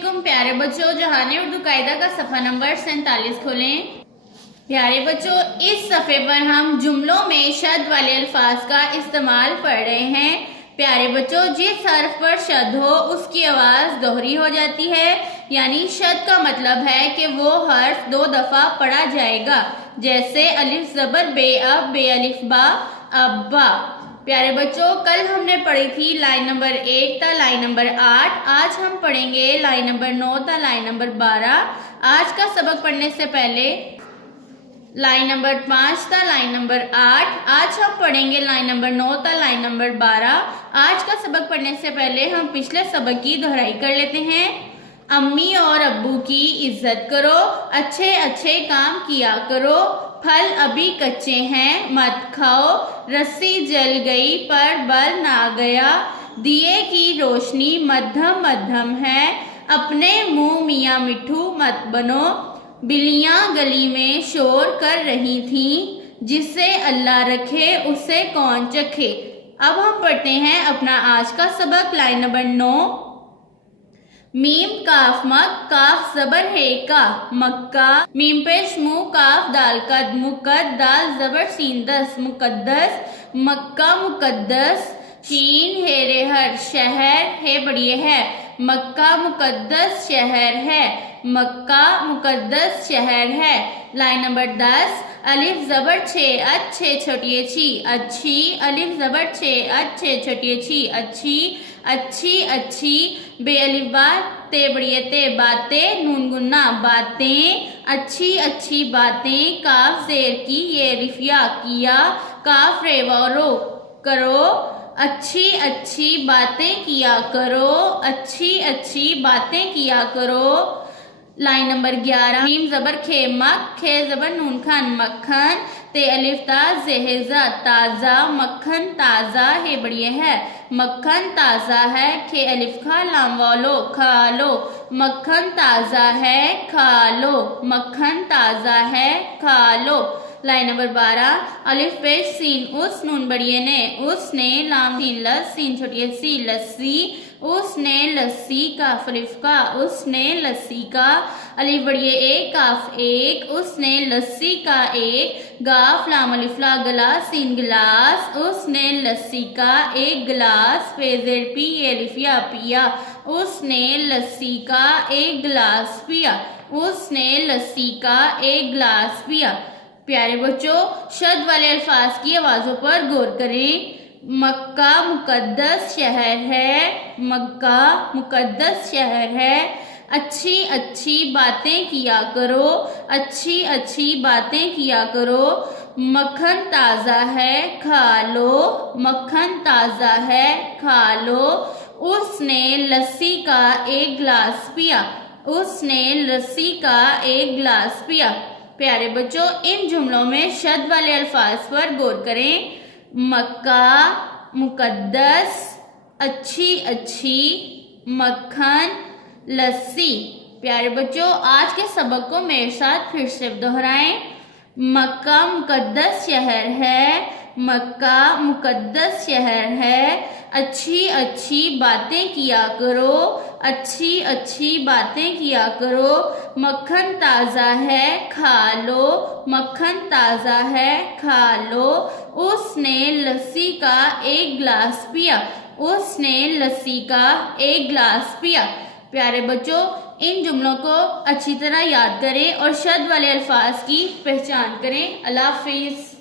वालेकुम प्यारे बच्चों। जहाने उर्दू कायदा का सफ़ा नंबर 47 खोलें। प्यारे बच्चों, इस सफ़े पर हम जुमलों में शद वाले अल्फाज का इस्तेमाल पढ़ रहे हैं। प्यारे बच्चों, जिस हर्फ पर शद हो उसकी आवाज़ दोहरी हो जाती है, यानी शद का मतलब है कि वो हर्फ 2 दफ़ा पढ़ा जाएगा। जैसे अलिफ ज़बर बे, अब बे अलिफ बा, अब्बा। प्यारे बच्चों, कल हमने पढ़ी थी लाइन नंबर 1 था लाइन नंबर 8। आज हम पढ़ेंगे लाइन नंबर 9 था लाइन नंबर 12। आज का सबक पढ़ने से पहले लाइन नंबर 5 था लाइन नंबर 8। आज हम पढ़ेंगे लाइन नंबर 9 था लाइन नंबर 12। आज का सबक पढ़ने से पहले हम पिछले सबक की दोहराई कर लेते हैं। अम्मी और अब्बू की इज्जत करो, अच्छे अच्छे काम किया करो, फल अभी कच्चे हैं मत खाओ, रस्सी जल गई पर बल ना गया, दिए की रोशनी मध्यम मध्यम है, अपने मुंह मियाँ मिठू मत बनो, बिल्लियाँ गली में शोर कर रही थीं, जिससे अल्लाह रखे उसे कौन चखे। अब हम पढ़ते हैं अपना आज का सबक। Line number 9। मीम काफ मक, काफ जबर है का, मक्का। मीम पेश मुंह, काफ दाल कद, मुकद दाल जबर सीन दस, मुकद्दस। मक्का मुकद्दस, शीन हेरे हर, शहर है बढ़िया है, मक्का मुकद्दस शहर है, मक्का मुकद्दस शहर है। Line number 10। अलिफ जबर छे, अच्छे छोटिए छी, अच्छी। अलिफ जबर छे, अच्छे छोटिए छी, अच्छी। अच्छी अच्छी, बे अलिफ बा, ते बढ़िए ते, बातें नून गुन्ना, बातें। अच्छी अच्छी बातें, काफ जेर की, ये रिफिया किया, काफ रे रो करो, अच्छी अच्छी बातें किया करो, अच्छी अच्छी बातें किया करो। Line number 11। मीम जबर खे मक, खे जबर नून खान, मक्खन। ते अलिफ ता जेहेजा, ताज़ा, मक्खन ताज़ा है बढ़िया है, मक्खन ताज़ा है। खे अलिफ खा लाम वालो, खा लो, मक्खन ताज़ा है खा लो, मक्खन ताज़ा है खा लो। Line number 12। अलिफ पेश सीन उस, नून बढ़िए ने, उसने, लाम सीन लस, सीन छोटिए सी, लस्सी, उसने लस्सी का, अलिफ का, उसने लस्सी का, अलिफ बढ़िए एक, काफ एक, उसने लस्सी का एक, गाफ लाम अलिफ ला, गिलास सीन गिलास, उसने लस्सी का एक गिलास, फेजेर पी ये अलिफिया पिया, उसने लस्सी का एक गिलास पिया, उसने लस्सी का एक गिलास पिया। प्यारे बच्चों, शद वाले अल्फाज की आवाज़ों पर गौर करें। मक्का मुकद्दस शहर है, मक्का मुकद्दस शहर है। अच्छी अच्छी बातें किया करो, अच्छी अच्छी बातें किया करो, मक्खन ताज़ा है खा लो, मक्खन ताज़ा है खा लो, उसने लस्सी का एक गिलास पिया, उसने लस्सी का एक गिलास पिया। प्यारे बच्चों, इन जुमलों में शद वाले अल्फाज पर गौर करें। मक्का मुकद्दस, अच्छी अच्छी, मक्खन, लस्सी। प्यारे बच्चों, आज के सबक को मेरे साथ फिर से दोहराएं। मक्का मुकद्दस शहर है, मक्का मुकद्दस शहर है। अच्छी अच्छी बातें किया करो, अच्छी अच्छी बातें किया करो, मक्खन ताज़ा है खा लो, मक्खन ताज़ा है खा लो, उसने लस्सी का एक गिलास पिया, उसने लस्सी का एक गिलास पिया। प्यारे बच्चों, इन जुमलों को अच्छी तरह याद करें और शद वाले अल्फाज की पहचान करें। अल्लाह हाफिज़।